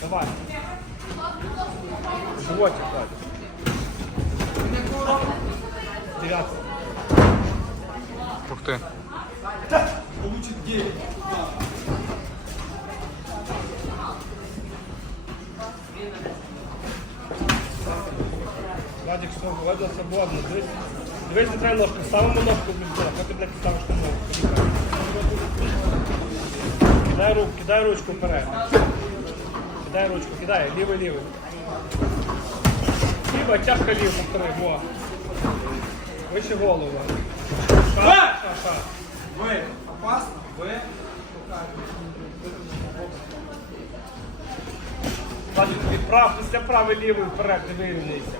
Давай. Животик, Владик. Девятка. Ух ти. Получит 9. Владик, що видно свободно. Дивись, дивись, не треба ножку. Ставимо ножку в бюджет, потім блядь, ставиш на ногу. Кидай руку, кидай ручку вперед. Кидай ручку, кидай, лівий, лівий. Ліва, тяжко ліву, повтори, во. Вище голову. Ша, ша, ша. В. Опасно. В. Відправ, після правий лівий вперед, не вирівняйся.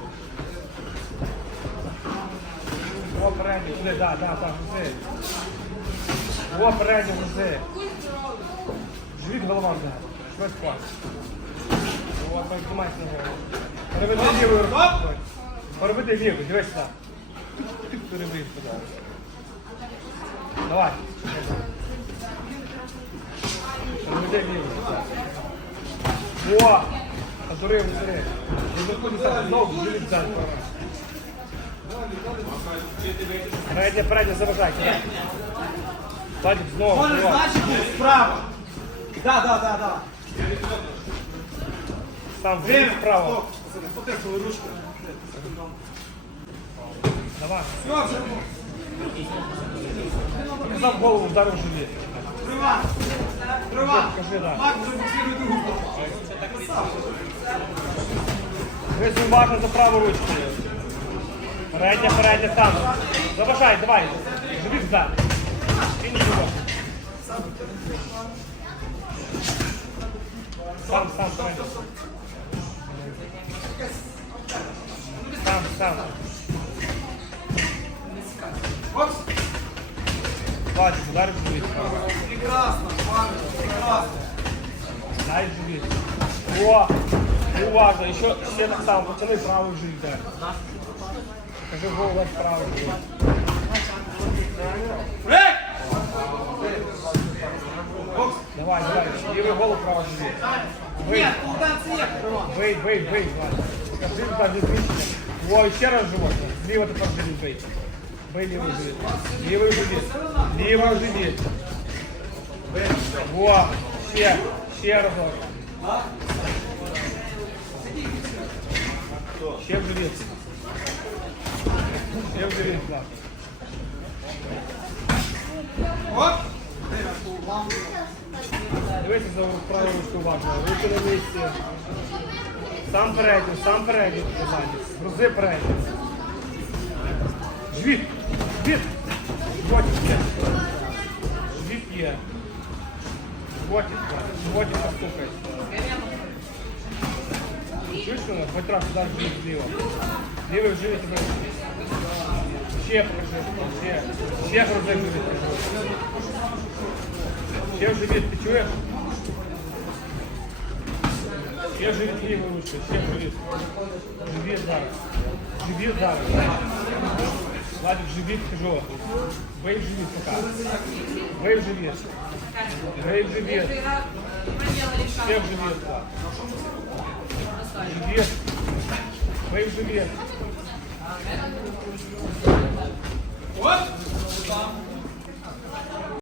О, передній, туди, да, да, так, грузи. О, передній, грузи. Живіт, голова вниз. Щось клас. О, піднімайся на голову. Переведи лівою рукою. Переведи лівою, дивись сюди. Тик, Переведи сюди. Давай. Переведи лівою. О! Одурив, одурив. Не заходиться знову, живіт взяти. Передня, передня, заважай, кидай. Владик, знову, Можешь знову. значит будет справа. Да, да, да, да. Сам Время. живіт справа. Стоп. Потестовая ручка. Давай. Все, все. Показав голову, вдарив в живіт. Прыва. Прыва. Покажи, да. Маг уже буксирует другую сторону. Дивись уважно за праву ручку. Передня, передня, там. Заважай, давай. Живіт вдар. Кинь живот. Сам, сам, передня. Сам, сам. Опс. Хватит, ударив в живіт. Прекрасно, Павел, прекрасно. Дай живіт. О, уважно, еще ще так само, потяни правий живіт. дай. Покажи голову правий живіт. Эй! Давай, давай, лівий голову правий живіт. Вий, Нет, полтанца нет, Прыва. вий, вий, вий, Владик. Скажи даже звичайно. О, і ще раз живот. Зліва тепер живіт, вий. Вий лівий живіт. Лівий живіт. Лівий живіт. О, ще, ще разок. Ще в живіт. Ще в живіт, Влад. Оп. Дивися за праву ручку уважно. Руки на місці. Сам передній, сам передній. ззаді. Грузи передній. Живіт! Живіт! Животик є. Живіт є. Животик є. Животик постукай. Чуєш мене? Хоч раз удар в живіт зліва. Лівий в живіт тебе. Ще покажи. Ще. Ще грузи в живіт. покажи. Ще в живіт, ти чуєш? Ще в живіт лівою ручкою, ще в живіт. Живіт зараз. Живіт зараз. Владик, живіт, кажу. Бей в живіт пока. Бей в живіт. Бей в живіт. Ще в живіт, Влад. Живіт. Бей в живіт. Оп.